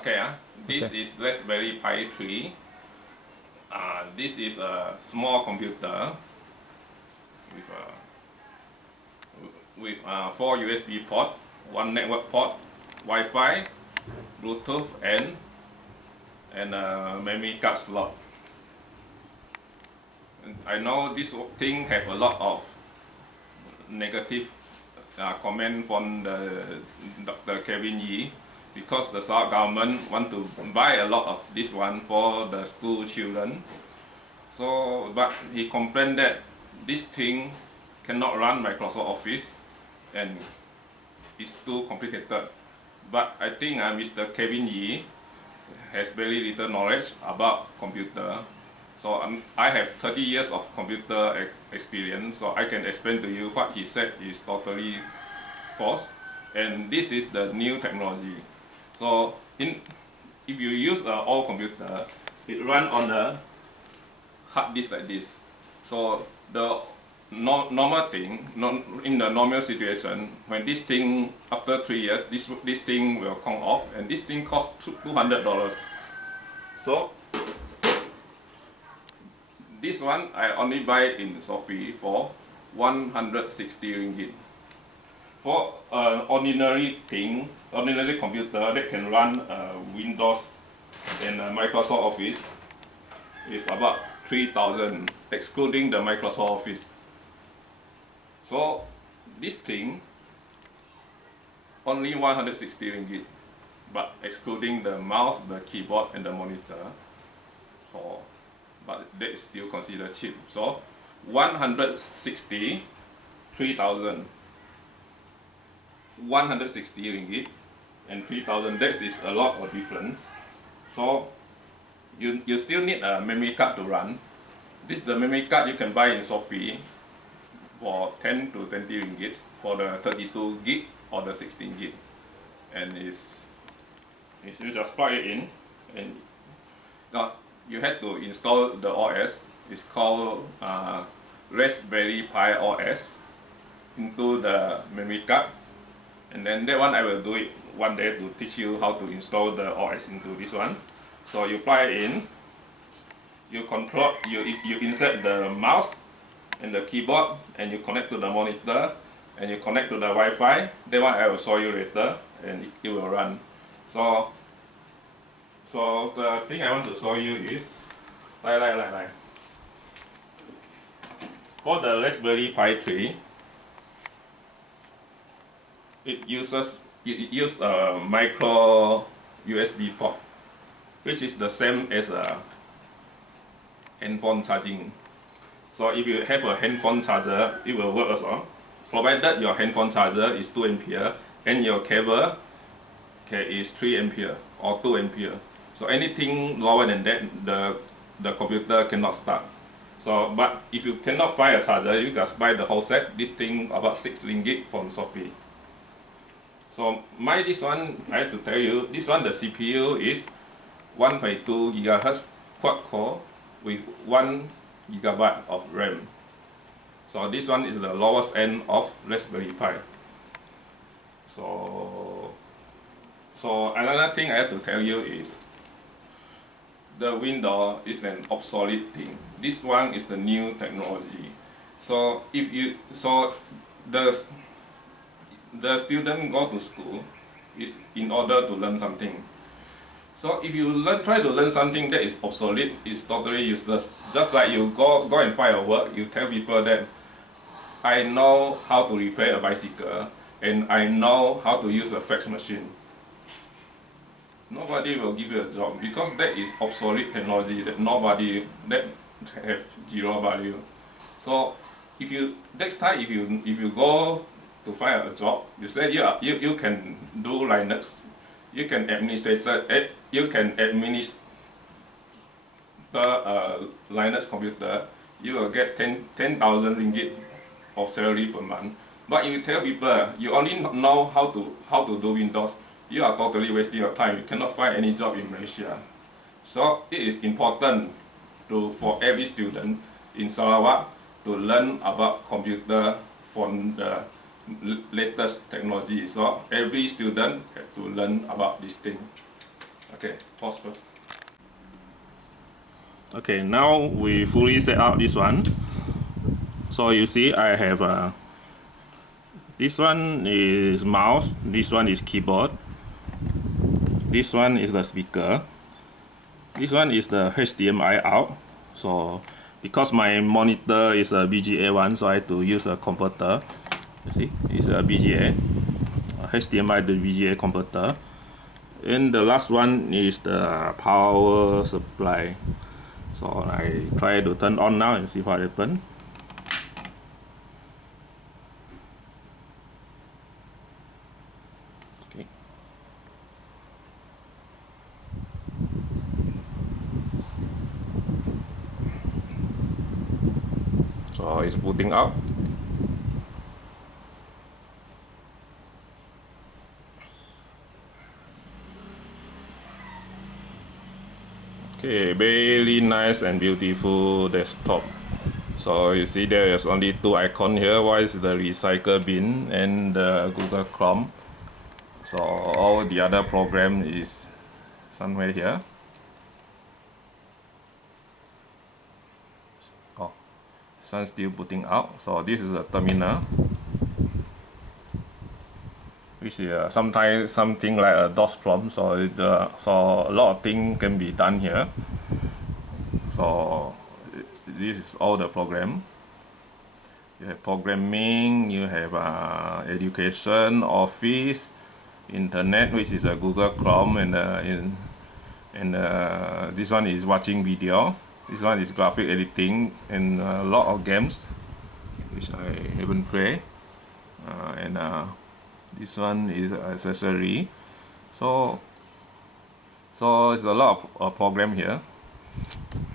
Okay, this Okay. is Raspberry Pi 3. This is a small computer with four USB port, one network port, Wi-Fi, Bluetooth, and a memory card slot. And I know this thing have a lot of negative comment from the Dr. Kelvin because the Sarawak government want to buy a lot of this one for the school children. So, but he complained that this thing cannot run Microsoft Office and it's too complicated. But I think Mr. Kelvin has very little knowledge about computer. So I have 30 years of computer experience, so I can explain to you what he said is totally false. And this is the new technology. So if you use an old computer, it runs on a hard disk like this. So the normal thing, in the normal situation, when this thing, after 3 years, this thing will come off, and this thing costs $200. So this one I only buy in Shopee for 160 ringgit. For an ordinary computer that can run Windows and Microsoft Office is about 3,000, excluding the Microsoft Office. So this thing only 160 ringgit, but excluding the mouse, the keyboard, and the monitor. So, but that is still considered cheap. So 160, 3,000. 160 ringgit and 3,000, that is a lot of difference. So you still need a memory card to run. This is the memory card you can buy in Shopee for 10 to 20 ringgit for the 32 gig or the 16 gig. And you just plug it in, and now you have to install the OS. It's called Raspberry Pi OS into the memory card. And then that one I will do it one day to teach you how to install the OS into this one. So you plug it in, you insert the mouse and the keyboard, and you connect to the monitor, and you connect to the Wi-Fi. That one I will show you later, and it will run. So the thing I want to show you is like. For the Raspberry Pi 3, it uses a micro USB port, which is the same as a handphone charging. So if you have a handphone charger, it will work also, provided your handphone charger is 2 ampere and your cable is 3 ampere or 2 ampere. So anything lower than that, the computer cannot start. So, but if you cannot find a charger, you just buy the whole set. This thing about 6 ringgit from Shopee. So this one, I have to tell you, this one, the CPU is 1.2 GHz quad core with 1 GB of RAM. So this one is the lowest end of Raspberry Pi. So another thing I have to tell you is the Windows is an obsolete thing. This one is the new technology. So the student go to school is in order to learn something. So if you try to learn something that is obsolete, it's totally useless. Just like you go and find a work, you tell people that I know how to repair a bicycle and I know how to use a fax machine. Nobody will give you a job because that is obsolete technology that have zero value. So next time if you go to find a job, you say you can do Linux, you can administer Linux computer, you will get 10,000 ringgit of salary per month. But if you tell people you only know how to do Windows, you are totally wasting your time. You cannot find any job in Malaysia. So it is important for every student in Sarawak to learn about computer from the latest technology. So every student has to learn about this thing. Okay, pause first. Okay, now we fully set up this one. So you see I have this one is mouse, this one is keyboard, this one is the speaker, this one is the HDMI out. So because my monitor is a VGA one, so I have to use a converter. You see, it's a VGA, HDMI to VGA converter. And the last one is the power supply. So I try to turn on now and see what happens. Okay. So it's booting out. Okay, very nice and beautiful desktop. So you see there is only two icons here. One is the recycle bin and the Google Chrome. So all the other program is somewhere here. Oh, sun still booting out. So this is a terminal, which is sometimes something like a DOS prompt. So so a lot of things can be done here. So this is all the program. You have programming, you have education, office, internet, which is a Google Chrome, and this one is watching video. This one is graphic editing, and a lot of games which I haven't played, and this one is accessory. So it's a lot of program here.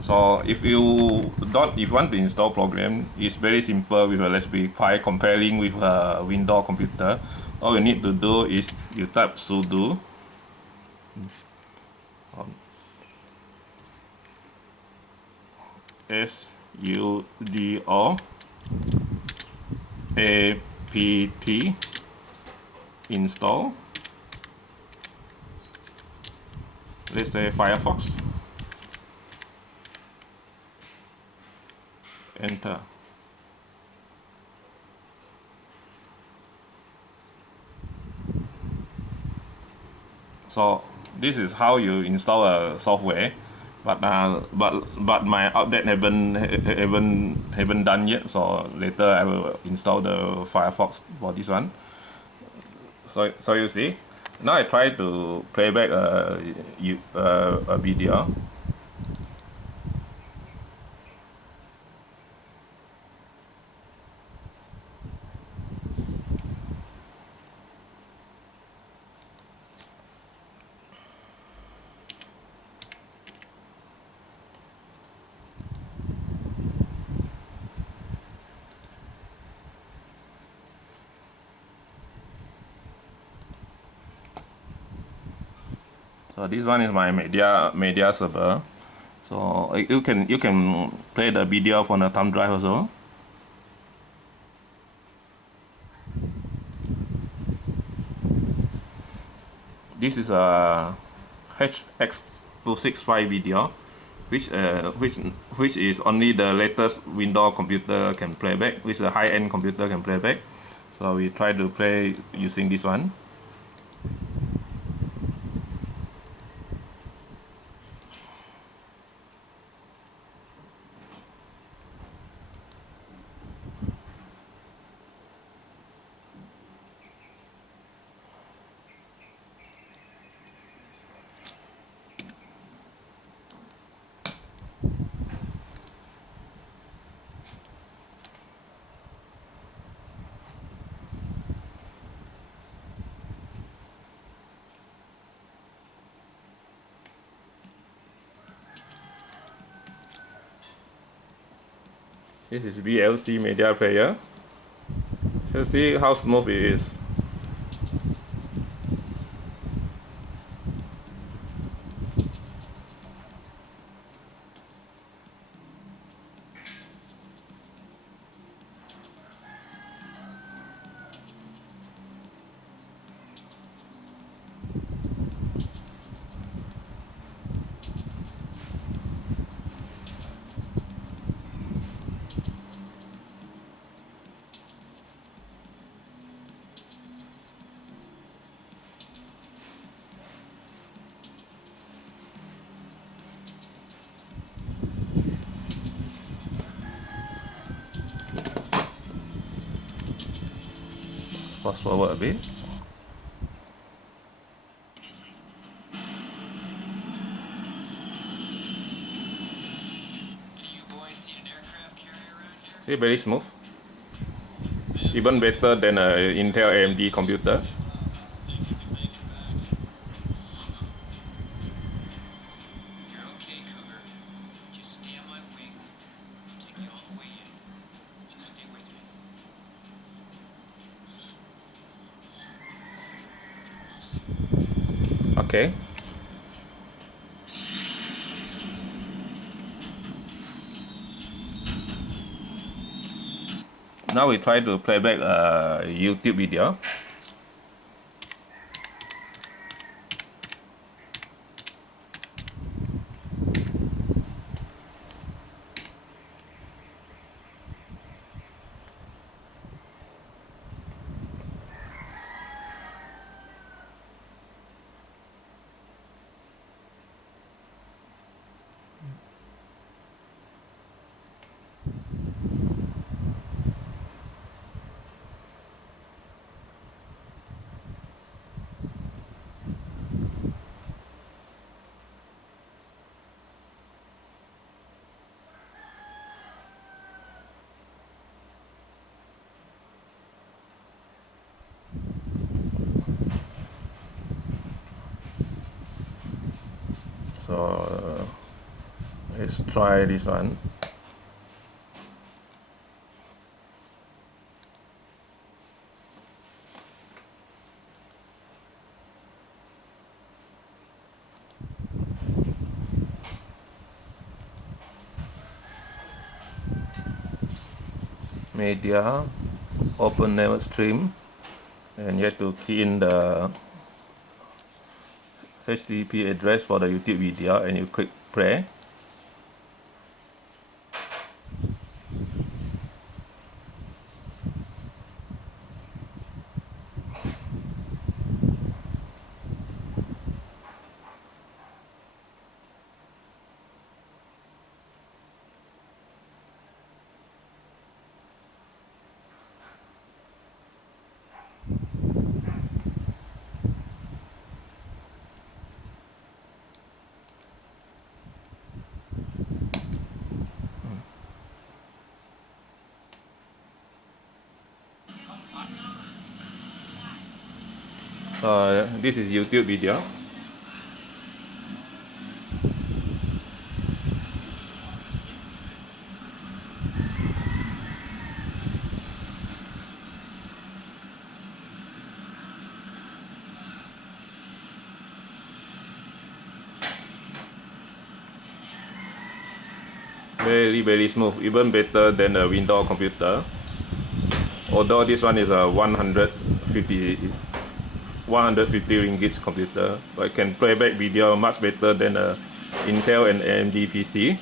So if you want to install program, it's very simple with a Raspberry Pi comparing with a Windows computer. All you need to do is you type sudo sudo apt install, let's say Firefox, enter. So this is how you install a software, but my update haven't done yet. So later I will install the Firefox for this one. So you see, now I try to play back a video. So this one is my media server. So you can play the video from the thumb drive also. This is a HX265 video, which is only the latest Windows computer can play back, which a high-end computer can play back. So we try to play using this one. This is VLC media player. So see how smooth it is. Fast forward a bit. See, very smooth. Even better than an Intel AMD computer. Okay. Now we try to play back a YouTube video. So let's try this one. Media, open network stream, and you have to key in the HTTP address for the YouTube video and you click play. This is YouTube video. Very smooth, even better than a Windows computer. Although this one is a 150 ringgit computer, but I can play back video much better than a Intel and AMD PC.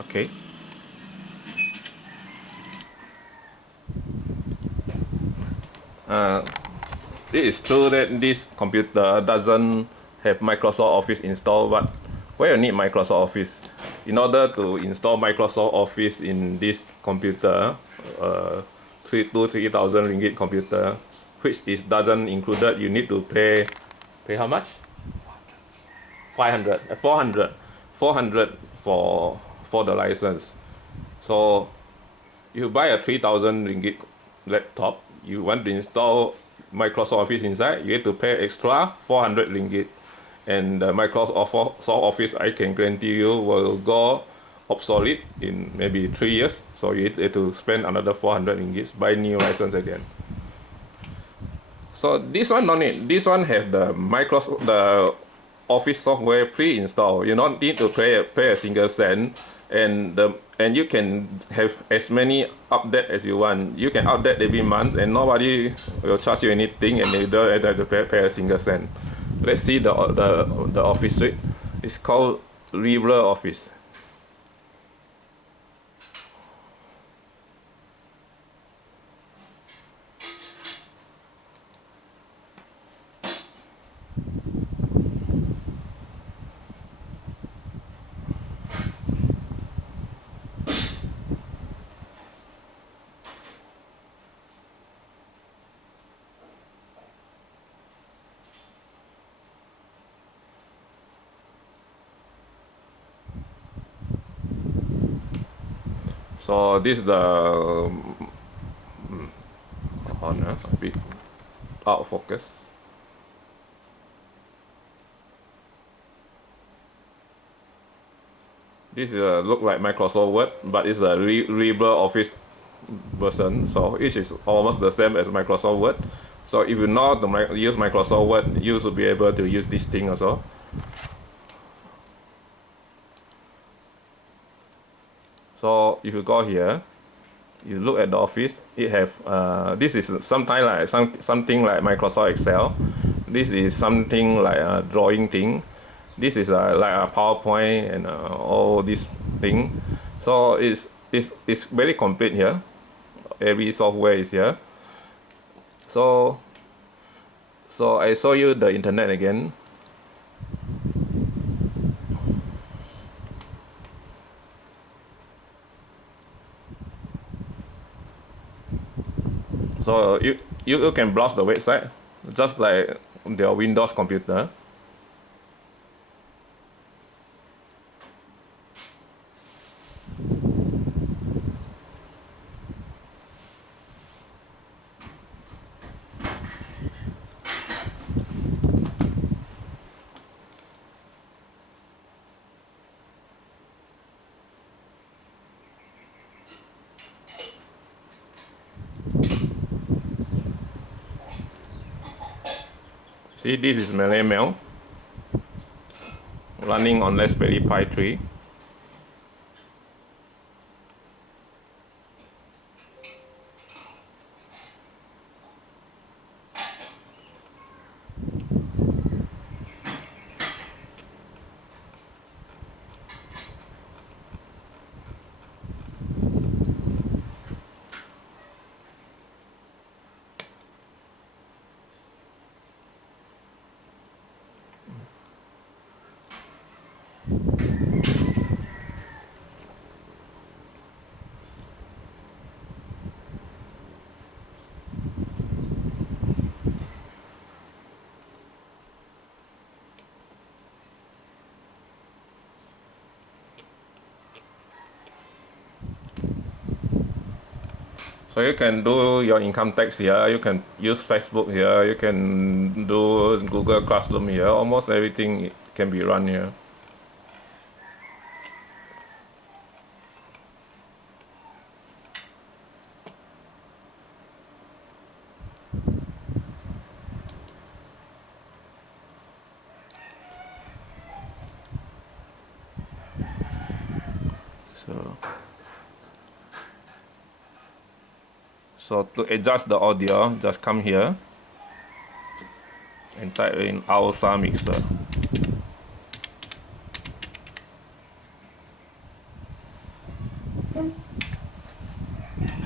Okay. It is true that this computer doesn't have Microsoft Office installed, but why you need Microsoft Office? In order to install Microsoft Office in this computer, 3,000 ringgit computer, which is doesn't included, you need to pay how much? 400 for the license. So you buy a 3,000 ringgit laptop, you want to install Microsoft Office inside, you have to pay extra 400 ringgit. And the Microsoft Office, I can guarantee you, will go obsolete in maybe 3 years. So you have to spend another 400 ringgit, buy new license again. So this one no need. This one have the Office software pre-installed. You don't need to pay a single cent, and you can have as many updates as you want. You can update every month, and nobody will charge you anything, and you don't have to pay a single cent. Let's see the Office suite. It's called LibreOffice. So this is the on a bit out of focus. This look like Microsoft Word, but it's a LibreOffice version, so it is almost the same as Microsoft Word. So if you know how to use Microsoft Word, you should be able to use this thing also. So if you go here, you look at the Office, it have this is sometimes like something like Microsoft Excel. This is something like a drawing thing. This is like a PowerPoint and all this thing. So it's very complete here. Every software is here. So I show you the internet again. So you can browse the website just like your Windows computer. See, this is Malay Mail running on Raspberry Pi 3. So you can do your income tax here, you can use Facebook here, you can do Google Classroom here, almost everything can be run here. So to adjust the audio, just come here and type in AUSA mixer.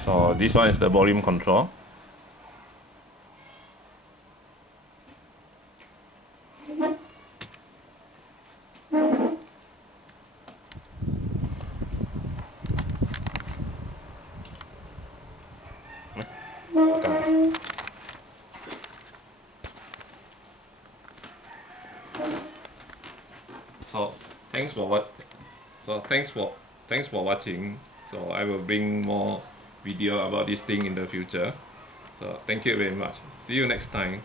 So this one is the volume control. So thanks for watching. So I will bring more video about this thing in the future. So thank you very much. See you next time.